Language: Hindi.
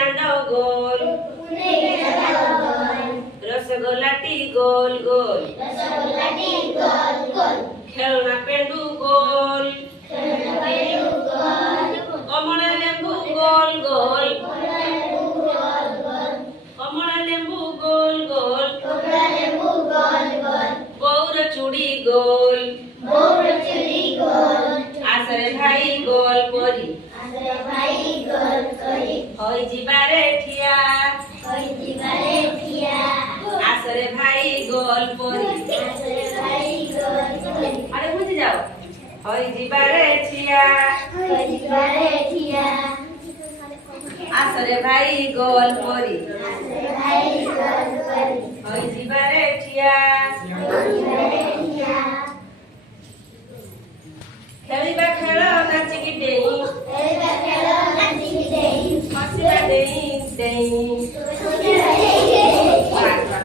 चांदा गोल रसगोल्लाटी गोल गोल खेलना पेंडू गोल कमला लेंबू गोल गोल कमला लेंबू गोल गोल गौर चूड़ी गोल आसरे भाई गोल परी होई जिबारे ठिया आसरे भाई गोल परी अरे बुझी जाओ होई जिबारे ठिया आसरे भाई गोल परी होई जिबारे ठिया खेलिबा खेल नाचिकी डेई हसिबा डेई